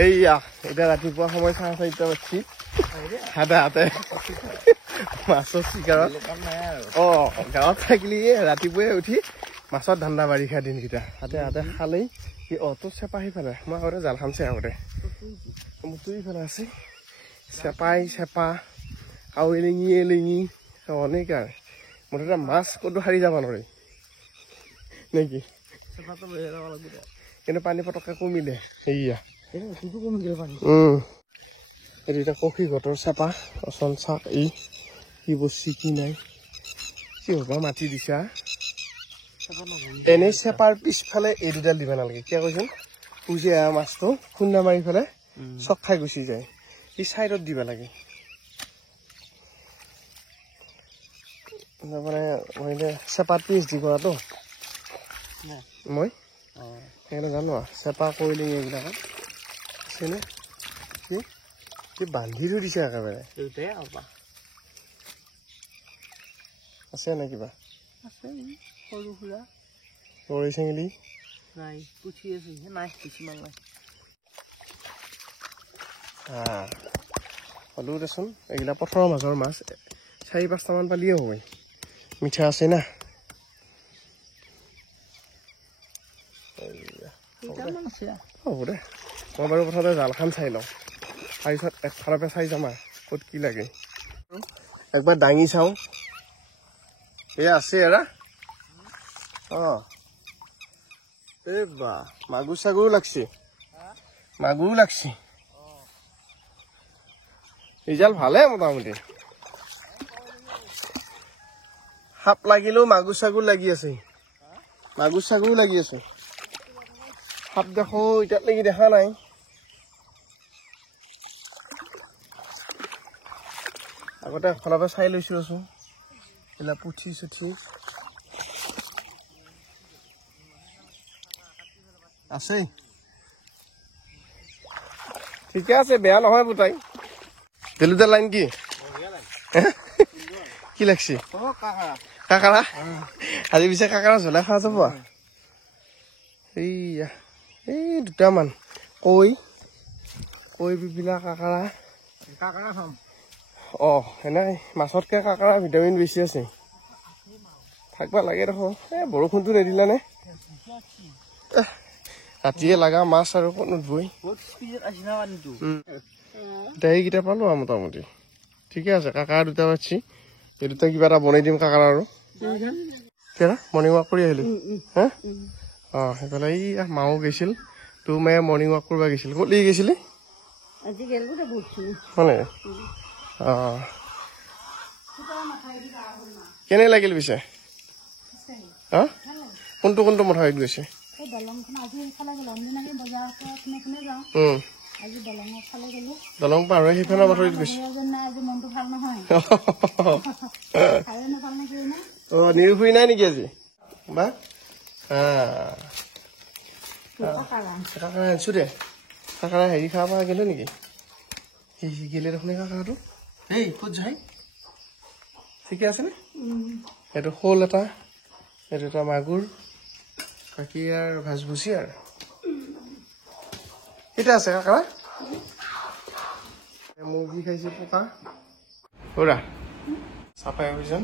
এইয়া এতিয়া ৰাতিপুৱা সময় 4:30 বাজি হাতে হাতে মাছৰ চিকাৰত গাঁৱত থাকিলে ৰাতিপুৱাই উঠি মাছৰ ধান্দা বাৰিষা দিনকেইটা হাতে হাতে খালেই তোৰ চেপা সিফালে মই আগতে জাল খামছে আগতে মুতুৰি ফালে আছে চেপা কাৱৈ লেঙি অনেক আৰু মুঠতে মাছ ক'তো হাৰি যাব নোৱাৰি নেকি কিন্তু পানী পটককে কমিলে এইয়া এতিয়া কফি ঘটৰ চেপা অচল চাক কি বস্তু কি নাই কি হবা মাটি দিছা এনেই চেপাৰ পিছফালে এই দুডাল দিব নালাগে কিয় কৈছোন পুজি মাছটো খুন্দা মাৰি পেলাই চক খাই গুচি যায় এই চাইডত দিব লাগে মানে মই চেপাৰ পিছ দি কৰাটো মই সেইকাৰণে জানো চেপা কৰিলি এইবিলাকত আছেনে কি বান্ধি থৈ দিছে একেবাৰে আছে নে কিবা সৰু সুৰা ৰৈ চেঙেলি নাই পুঠি আছে নাই কিছুমান নাই হ'লেও দেচোন এইগিলা পথাৰৰ মাজৰ মাছ 4-5টামান পালিয়ে হ'ব মিঠা আছে না হ'ব দে মই বাৰু প্ৰথমতে জালখন চাই লওঁ তাৰপিছত একফালৰ পৰা চাই যাম ক'ত কি লাগে একবাৰ দাঙি চাওঁ এয়া আছে এৰা এই বা মাগুৰ চাগুৰো লাগছে ৰিজাল্ট ভালে মোটামুটি সাপ লাগিলেও মাগুৰ চাগুৰ লাগি আছে সাপ দেখো এতিয়ালৈকে দেখা নাই আগতে এফালৰ পৰা চাই লৈছো এইবিলাক পুঠি চুঠি আছে ঠিকে আছে বেয়া নহয় পুতাই তেলুটা লাইন কি লাগছে কাকাৰা আজি পিছে কাকাৰা ঝোলা খোৱা যাব এইয়া এই দুটামান কৈ পিপিলা কাকাৰা খাম সেনাই মাছতকে কাকাৰা ভিটামিন বেছি আছে থাকবা লাগে দেখো বৰষুণটো নিদিলানে ৰাতিয়ে লগা মাছ আৰু ক'ত নুধবই এইকেইটা পালো আৰু মোটামুটি ঠিকে আছে কাকাৰা দুটা পাচ্ছি এই দুটা কিবা এটা বনাই দিম কাকাৰা আৰু মৰ্ণিং ৱাক কৰি আহিলি হা সেইফালে এই মাও গৈছিল তোৰ মায়ে মৰ্ণিং ৱাক কৰিব গৈছিল ক'ত লাগি গৈছিলি হয় কেনে লাগিল পিছে কোনটো মথাউৰিত গৈছে দলং পাৰ হৈ সেইফালৰ মথাউৰিত গৈছে নিৰুফুৰি নাই নেকি আজি বা কাকাৰা আনিছো দে কাকাৰা হেৰি খাব পৰা গেলো নেকি গেলে দেখোন কাকাৰাটো এই ক'ত যায় ঠিকে আছেনে এইটো শ'ল এটা এইটো এটা মাগুৰ বাকী আৰু ভাজভুচি আৰু কেইটা আছে কাকাৰা মুৰ্গী খাইছে পকা ওৰা চাফাই অভিযান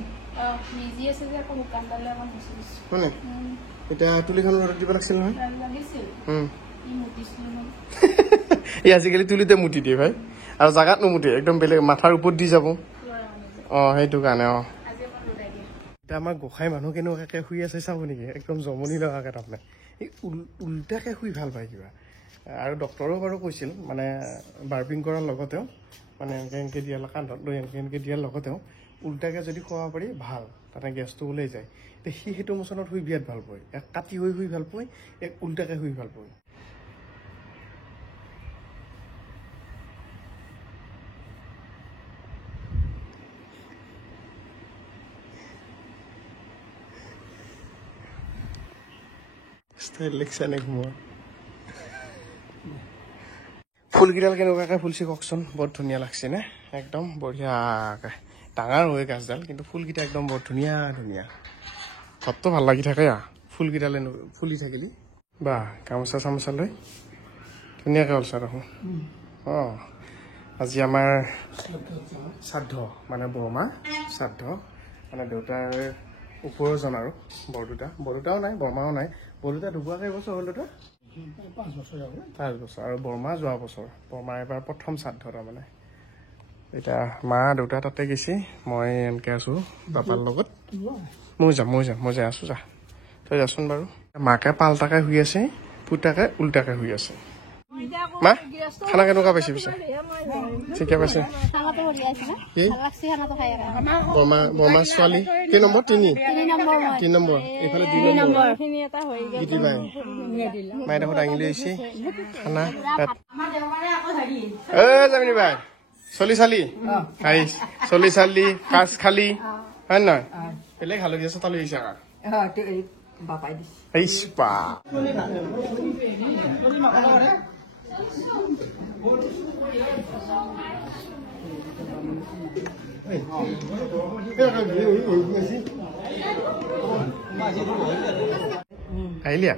কোনে এতিয়া তুলিখন ৰ'দত দিব লাগিছিল নহয় এই আজিকালি তুলিতে মুতি দিয়ে ভাই আৰু জাগাত নুমুতে একদম বেলেগ মাথাৰ ওপৰত দি যাব সেইটো কাৰণে এতিয়া আমাৰ গোসাঁই মানুহ কেনেকুৱাকে শুই আছে চাব নেকি একদম জমনি লগাকে তাৰমানে এই উল্টাকে শুই ভাল পায় কিবা আৰু ডক্টৰেও বাৰু কৈছিল মানে বাৰ্পিং কৰাৰ লগতেও মানে এনেকৈ দিয়াৰ কান্ধত লৈ এনেকৈ দিয়াৰ লগতেও উল্টাকে যদি শুৱাব পাৰি ভাল তাতে গেছটো ওলাই যায় এতিয়া সেইটো মোচনত শুই বিৰাট ভাল পায় এক কাটি হৈ শুই ভাল পায় এক উল্টাকে শুই ভাল পায় ফুলকেইডাল কেনেকুৱাকে ফুলছে কওকচোন বৰ ধুনীয়া লাগছে নে একদম বঢ়িয়াকে ডাঙৰ হৈ গাছডাল কিন্তু ফুলকেইটা একদম বৰ ধুনীয়া ঘৰটো ভাল লাগি থাকে ফুলকেইডাল ফুলি থাকিলি বা গামোচা চামোচা লৈ ধুনীয়াকৈ হ'ল ছাৰ দেখোন অঁ আজি আমাৰ শ্ৰাদ্ধ মানে বৰমা শ্ৰাদ্ধ মানে দেউতাৰ ওপৰজন আৰু বৰদেউতাও নাই বৰমাও নাই বৰদেউতা ঢুকুৱা কেইবছৰ হ'ল দেউতা 5 বছৰ আৰু বৰমা যোৱা বছৰ বৰমাৰ এবাৰ প্ৰথম শ্ৰাদ্ধ তাৰমানে এতিয়া মা দেউতা তাতে গৈছে মই এনেকৈ আছোঁ পাপাৰ লগত মই যাই আছোঁ যা তই যাচোন বাৰু মাকে পাল্টাকে শুই আছে পুতাকে উল্টাকে শুই আছে মা খানা কেনেকুৱা পাইছে পিছে ঠিকে পাইছে বৰমা ছোৱালী কেই নম্বৰ 3 নম্বৰ এইফালে 2 নম্বৰ মায়ে দেখোন দাঙি লৈ আহিছে খানা যামিনী বাই চলি চালি কাজ খালি হয় নহয় বেলেগ হালধি আছে তালৈ আহিছে আহিলিয়া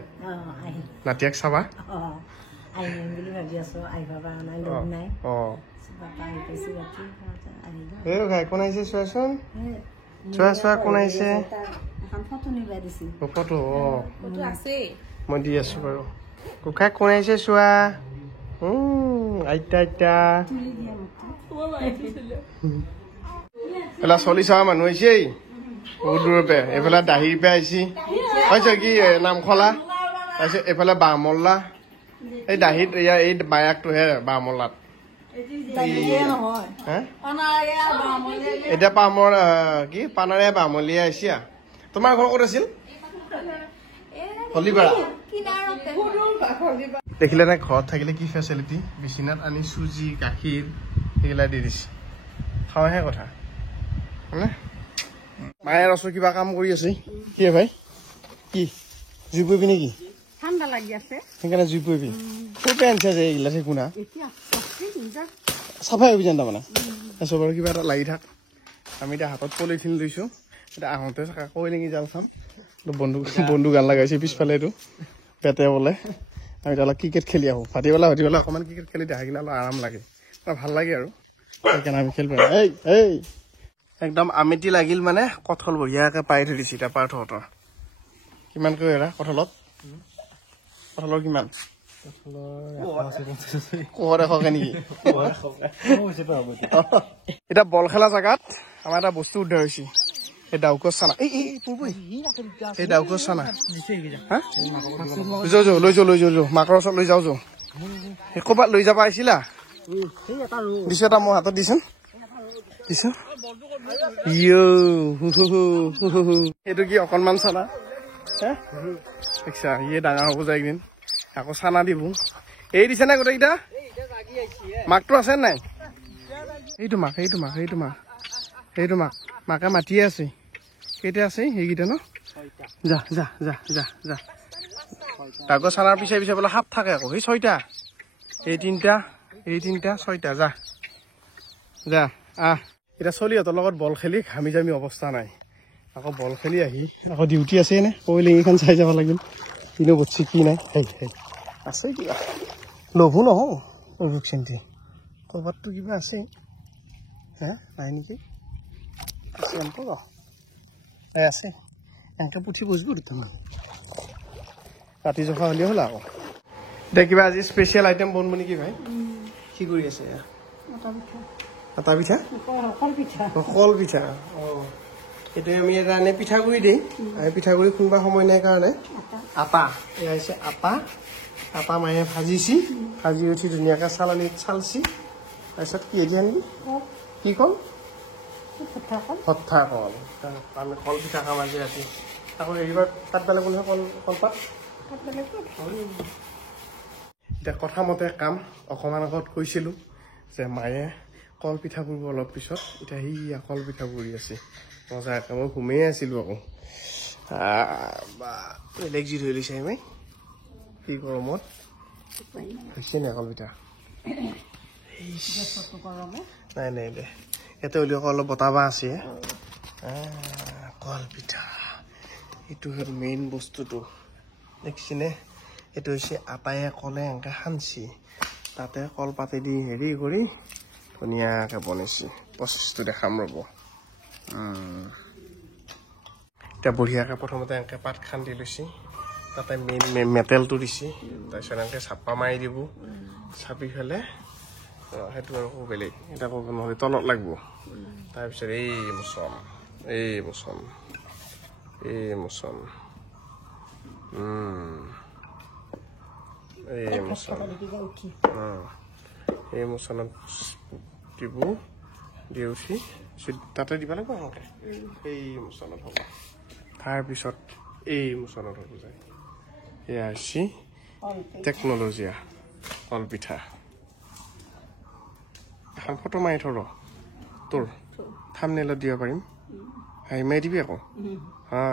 নাতিয়াক চাবা কোন আহিছে চোৱাচোন চোৱা কোন আহিছে ফটো মই দি আছো বাৰু কোকাই কোন আহিছে চোৱা আইতা এলা চলি চোৱা মানুহ আহিছে বহুত দূৰৰ পৰা এইফালে দাহিৰ পৰা আহিছে হৈছে কি নামখলা তাৰপিছত এইফালে বামল্লা এই দাহিত এই বায়াকটোহে বামল্লাত এতিয়া পামৰ কি পানাৰে বামলীয়া আহিছা তোমাৰ ঘৰ ক'ত আছিল হলিপাৰা দেখিলে নাই ঘৰত থাকিলে কি ফেচিলিটি বিচনাত আনি চুজি গাখীৰ সেইগিলা দি দিছে খাওঁহে কথা হয়নে মায়ে ৰচো কিবা কাম কৰি আছে কি ভাই কি জুই পৰিবি নেকি ঠাণ্ডা লাগি আছে সেইকাৰণে জুই পৰিবি ক'তে আনিছা যে এইগিলা ঠিকুনা চাফাই অভিযান তাৰমানে চবৰে কিবা এটা লাগি থাক আমি এতিয়া হাতত পলিথিন লৈছোঁ এতিয়া আহোঁতে কৈ নেকি জাল চাম বন্ধু গান লগাইছে পিছফালে এইটো বেটে বোলে আমি এতিয়া অলপ ক্ৰিকেট খেলি আহোঁ ভাটিবেলা অকণমান ক্ৰিকেট খেলি দেখা কিনে অলপ আৰাম লাগে ভাল লাগে আৰু সেইকাৰণে আমি খেলিব এই একদম আমেতি লাগিল মানে কঁঠাল বঢ়িয়াকৈ পাই থৈ দিছে এতিয়া পাৰ্থহঁতৰ কিমানকৈ এৰা কঁঠালৰ কিমান এতিয়া বল খেলা জেগাত আমাৰ এটা বস্তু উদ্ধাৰ হৈছে এই ডাউকৰ চানা এই ডাউকৰ চানা লৈ যাওঁ মাকৰ ওচৰত লৈ যাওঁ ক'ৰবাত লৈ যাব আহিছিলা দিছো এটা মোৰ হাতত দিছো এইটো কি অকণমান চানা আচ্ছা ইয়ে ডাঙৰ হ'ব যায় একদিন আকৌ চানা দিব এই দিছে নাই গোটেইকেইটা মাকটো আছে নাই সেইটো মাক মাকে মাতিয়ে আছে কেইটা আছে সেইকেইটা ন যা তাকো চানাৰ পিছে বোলে সাপ থাকে আকৌ সেই 6টা এই 3টা 6টা যা এতিয়া চলিহঁতৰ লগত বল খেলি ঘামি জামি অৱস্থা নাই আকৌ বল খেলি আহি আকৌ ডিউটি আছে নে কইলিংখন চাই যাব লাগিল কিনো বস্তু কি নাই আছে কিবা লভো নহওঁ অভিক চিন্তি ক'ৰবাততো কিবা আছে নাই নেকি আছে এনেকৈ পুঠি বসবো দুটামান ৰাতি জখা হ'লেই হ'ল আকৌ এতিয়া কিবা আজি স্পেচিয়েল আইটেম বনব নেকি ভাই কি কৰি আছে আটা পিঠা কল পিঠা এইটো আমি এটা এনে পিঠাগুড়ি দিম আমি পিঠাগুড়ি খুন্দিব সময় নাই কাৰণে আটা এয়া হৈছে আটা মায়ে ভাজি উঠি ধুনীয়াকৈ চালনীত চালছি তাৰপিছত কি দিয়া নেকি কি কল হঠা কল আমি কল পিঠা খাম আজি ৰাতি আকৌ এইবাৰ তাত বেলেগ নহয় কলপাত এতিয়া কথামতে কাম অকণমান আগত কৈছিলোঁ যে মায়ে কল পিঠা পুৰিব অলপ পিছত এতিয়া সি কল পিঠা পুৰি আছে মজাকৈ মই ঘুমেই আছিলোঁ আকৌ বেলেগ যি ধৰি লৈছে আমি কি গৰমত হৈছে নাই কল পিঠা নাই দে ইয়াতে উলিয়াই অলপ বতাবা আছে কল পিঠা এইটো হ'ল মেইন বস্তুটো দেখিছেনে এইটো হৈছে আটায়ে কলে এনেকৈ সানছি তাতে কলপাতেদি হেৰি কৰি ধুনীয়াকৈ বনাইছে প্ৰচেছটো দেখাম ৰ'ব এতিয়া বঢ়িয়াকৈ প্ৰথমতে এনেকৈ পাত খান্দি লৈছে তাতে মেইন মেটেলটো দিছে তাৰপিছত এনেকৈ চাপা মাৰি দিব চাপি পেলাই সেইটো আৰু বেলেগ এটা ক'ব নহ'লে তলত লাগিব তাৰপিছত এই মোচন এই মোচন এই মোচন এই মোচনত দিব দি উঠি তাতে দিব লাগিব এনেকৈ এই মোচনত হ'ব তাৰপিছত এই মোচনত হ'ব যায় এয়া হৈছে টেকন'লজিয়া কলপিঠা এখন ফটো মাৰি থ তোৰ থাম্বনেইলত দিব পাৰিম হাঁহি মাৰি দিবি আকৌ হা